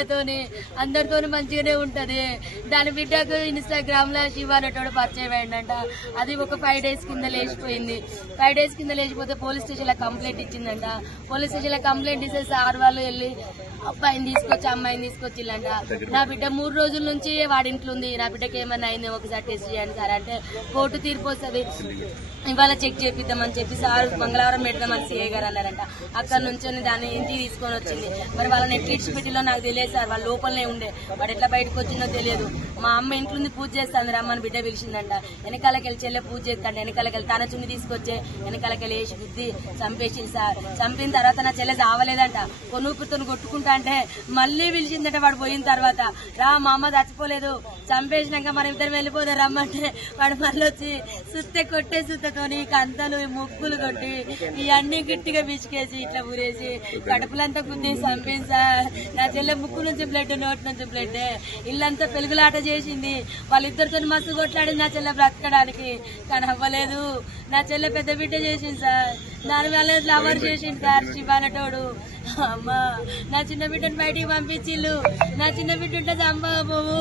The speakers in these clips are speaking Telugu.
లీడర్లతోని అందరితోని మంచిగానే ఉంటది. దాని బిడ్డకు ఇన్స్టాగ్రామ్లో శివ అనేటోడు పరిచయం అయిందంట అది ఒక ఫైవ్ డేస్ కింద లేచిపోయింది. ఫైవ్ డేస్ కింద లేచిపోతే పోలీస్ స్టేషన్లో కంప్లైంట్ ఇచ్చిందంట. పోలీస్ స్టేషన్లో కంప్లైంట్ ఇస్తే సార్ వాళ్ళు వెళ్ళి అబ్బాయిని తీసుకొచ్చి అమ్మాయిని తీసుకొచ్చిల్లంట. నా బిడ్డ మూడు రోజుల నుంచి వాడింట్లో ఉంది. నా బిడ్డకి ఏమైనా అయింది ఒకసారి టెస్ట్ చేయండి సార్. అంటే కోర్టు తీర్పు వస్తుంది. ఇవాళ చెక్ చేపిద్దామని చెప్పి సార్ మంగళవారం పెడదామని సిఐ గారు అన్నారంట. అక్కడ నుంచి దాన్ని ఇంటికి తీసుకొని వచ్చింది. మరి వాళ్ళని ఎట్లా ఇచ్చిపెట్టిలో నాకు తెలియదు సార్. వాళ్ళ లోపలనే ఉండే. వాడు ఎట్లా బయటకు వచ్చిందో తెలియదు. మా అమ్మ ఇంట్లో ఉంది పూజ చేస్తాను రమ్మని బిడ్డ పిలిచిందంట. వెనకాలకి వెళ్ళి చెల్లె పూజ చేస్తాంట వెనకాలకి వెళ్ళి తన చున్ని తీసుకొచ్చే వెనకాలకి వెళ్ళి వేసి బుద్ధి చంపేసి సార్. చంపిన తర్వాత నా చెల్లె చావలేదంట. కొనుక్కుతో కొట్టుకుంటా అంటే మళ్ళీ పిలిచిందట వాడు పోయిన తర్వాత రా మా అమ్మ చచ్చిపోలేదు చంపేసినాక మనం ఇద్దరం వెళ్ళిపోదాం రమ్మంటే వాడు మళ్ళీ వచ్చి సుత్తె కొట్టే సుత్తతోని కంతలు ముగ్గులు కొట్టి ఇవన్నీ గట్టిగా పిచ్చుకేసి ఇట్లా ఊరేసి కడుపులంతా గుద్ది చంపింది సార్ నా చెల్లె ముక్కు నుంచి బ్లడ్ నోటి నుంచి బ్లడ్ ఇల్లంతా పెలుగులాట చేసింది. వాళ్ళిద్దరితో మస్తు కొట్లాడింది నా చెల్లె బ్రతకడానికి. కానీ అవ్వలేదు. నా చెల్లె పెద్ద బిడ్డ చేసింది సార్. దాని వల్ల లవర్ చేసింది సార్ శివానటోడు. అమ్మా నా చిన్న బిడ్డను బయటికి పంపించిల్లు నా చిన్న బిడ్డ ఉంటే చంపబోవు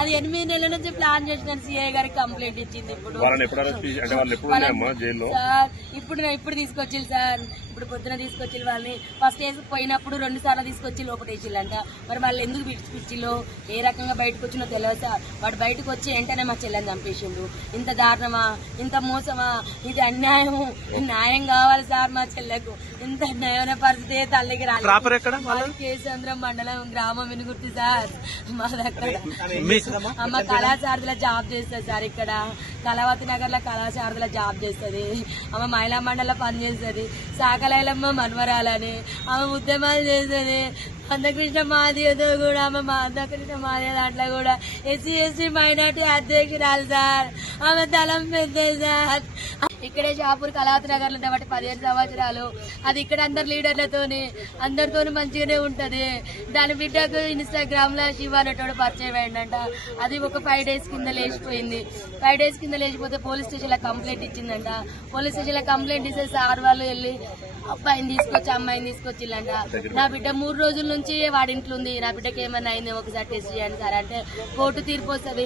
అది ఎనిమిది నెలల నుంచి ప్లాన్ చేసినాను సిఐ గారికి కంప్లైంట్ ఇచ్చింది ఇప్పుడు. వాళ్ళని ఎప్పుడు అరెస్ట్ చేసి అంటే వాళ్ళు ఎప్పుడు ఉన్నాయమ్మా జైల్లో? సార్ ఇప్పుడు ఇప్పుడు తీసుకొచ్చిల్లు సార్. ఇప్పుడు పొద్దున తీసుకొచ్చి వాళ్ళని. ఫస్ట్ వేసి పోయినప్పుడు రెండు సార్లు తీసుకొచ్చి లోపల వేసిల్లంట మరి వాళ్ళు ఎందుకు పిచ్చిలో ఏ రకంగా బయటకు వచ్చినో తెలియదు సార్. వాడు బయటకు వచ్చి వెంటనే మా చెల్లెని చంపేసిండు. ఇంత దారుణమా? ఇంత మోసమా? ఇది అన్యాయము. న్యాయం కావాలి సార్ మా చెల్లెకు. ఇంత న్యాయమైన పరిస్థితి తల్లికి రాలేదు. ప్రాపర్ కేసంద్రం మండలం గ్రామం వినుగుర్తి సార్. మా దగ్గర అమ్మ కళాశారదిలో జాబ్ చేస్తుంది సార్ ఇక్కడ. కళావతి నగర్లో కళాశారదిలో జాబ్ చేస్తుంది. అమ్మ మహిళా మండలిలో పనిచేస్తుంది సాకలైలమ్మ మనవరాలని ఆమె ఉద్యమాలు చేస్తుంది. అందకృష్ణ మాదియతో కూడా. ఆమె మా అందకృష్ణ మాదియ దాంట్లో కూడా. ఎస్సీ ఎస్టీ మైనార్టీ అధ్యక్షురాలు సార్. ఆమె తలం పెద్ద సార్. ఇక్కడే షాపూర్ కళాత్ నగర్లో కాబట్టి పదిహేను సంవత్సరాలు. అది ఇక్కడ అందరు లీడర్లతోని అందరితో మంచిగానే ఉంటది. దాని బిడ్డకు ఇన్స్టాగ్రామ్లో శివ అనేటోడు పరిచయం అయిందంట అది ఒక ఫైవ్ డేస్ కింద లేచిపోయింది. ఫైవ్ డేస్ కింద లేచిపోతే పోలీస్ స్టేషన్లో కంప్లైంట్ ఇచ్చిందంట. పోలీస్ స్టేషన్లో కంప్లైంట్ ఇస్తే సార్ వాళ్ళు వెళ్ళి అబ్బాయిని తీసుకొచ్చి అమ్మాయిని తీసుకొచ్చిల్లంట. నా బిడ్డ మూడు రోజుల నుంచి వాడింట్లో ఉంది. నా బిడ్డకి ఏమైనా అయింది ఒకసారి టెస్ట్ చేయండి సార్ అంటే కోర్టు తీర్పు వస్తుంది.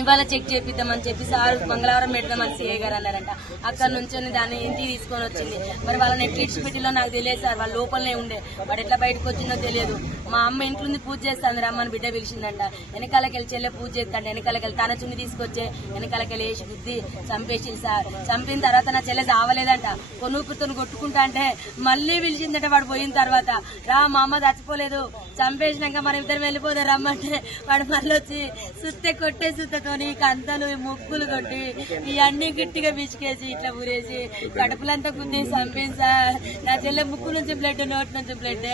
ఇవాళ చెక్ చేపిద్దామని చెప్పి సార్ మంగళవారం పెడదామని సిఐ గారు అన్నారంట. అక్కడ నుంచి దాన్ని ఇంటికి తీసుకొని వచ్చింది. మరి వాళ్ళని ఎట్లా ఇచ్చిపెట్టిలో నాకు తెలియదు సార్. వాళ్ళ లోపలనే ఉండే. వాడు ఎట్లా బయటకు వచ్చిందో తెలియదు. మా అమ్మ ఇంట్లో ఉంది పూజ చేస్తాను రమ్మని బిడ్డ పిలిచిందంట. వెనకాలకి వెళ్ళి చెల్లె పూజ చేస్తాంట వెనకాలకి వెళ్ళి తన చున్ని తీసుకొచ్చే. వెనకాలకి వెళ్ళి వేసి బుద్ధి చంపేసి సార్. చంపిన తర్వాత నా చెల్లె చావలేదంట. కొనుక్కుతో కొట్టుకుంటా అంటే మళ్ళీ పిలిచిందంటే వాడు పోయిన తర్వాత రా మా అమ్మ చచ్చిపోలేదు చంపేసినాక మనం ఇద్దరం వెళ్ళిపోదాం రమ్మంటే వాడు మళ్ళీ వచ్చి సుత్తె కొట్టే సుత్తతోని కంతలు ముక్కులు కొట్టి ఇవన్నీ గట్టిగా బిచికేసి ఇట్లా ఊరేసి కడుపులంతా గుద్ది చంపింది సార్ నా చెల్లె ముక్కు నుంచి బ్లడ్ నోటి నుంచి బ్లడ్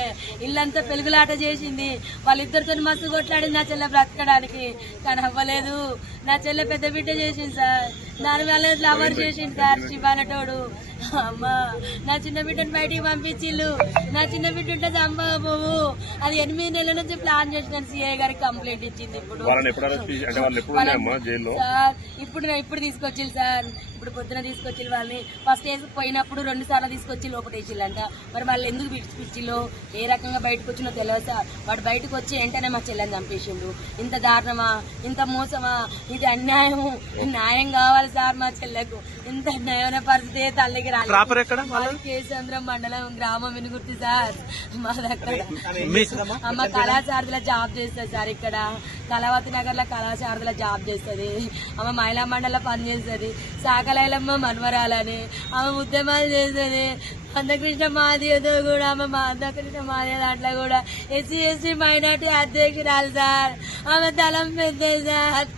ఇల్లంతా పెలుగులాట చేసింది వాళ్ళిద్దరితో మస్తు కొట్లాడింది నా చెల్లె బ్రతకడానికి కానీ అవ్వలేదు. నా చెల్లె పెద్ద బిడ్డ చేసింది సార్. దాని వల్ల లవర్ చేసింది సార్ శివాలటోడు అమ్మా. నా చిన్న బిడ్డను బయటికి పంపించిల్లు. నా చిన్న బిడ్డ ఉంటే చంపబోవు అది ఎనిమిది నెలల నుంచి ప్లాన్ చేసినాను. సిఐ గారికి కంప్లైంట్ ఇచ్చింది ఇప్పుడు. సార్ ఇప్పుడు ఇప్పుడు తీసుకొచ్చిల్లు సార్. ఇప్పుడు పొద్దున తీసుకొచ్చి వాళ్ళని. ఫస్ట్ వేసి పోయినప్పుడు రెండు సార్లు తీసుకొచ్చి లోపల వేసిల్లంట మరి వాళ్ళు ఎందుకు పిచ్చిలో ఏ రకంగా బయటకు వచ్చినో తెలియదు సార్. వాడు బయటకు వచ్చి వెంటనే మా చెల్లెని చంపేసిండు. ఇంత దారుణమా? ఇంత మోసమా? ఇది అన్యాయము. న్యాయం కావాలి సార్ మా చెల్లెకు. ఇంత న్యాయమైన పరిస్థితి తల్లికి రాలేదు ప్రాపర్ ఎక్కడ? కేసంద్రం మండలం గ్రామం వినుగుర్తి సార్. మా దగ్గర మీ అమ్మ కళాశారదిలో జాబ్ చేస్తుంది సార్ ఇక్కడ. కళావతి నగర్లో కళాశారదిలో జాబ్ చేస్తుంది. ఆమె మహిళా మండలిలో పనిచేస్తుంది సాకలైలమ్మ మనవరాలని ఆమె ఉద్యమాలు చేస్తుంది. అందకృష్ణ మాదియతో కూడా ఆమె మా అందకృష్ణ మాదియ దాంట్లో కూడా. ఎస్సీ ఎస్టీ మైనార్టీ అధ్యక్షురాలు సార్. ఆమె తలం పెద్ద సార్.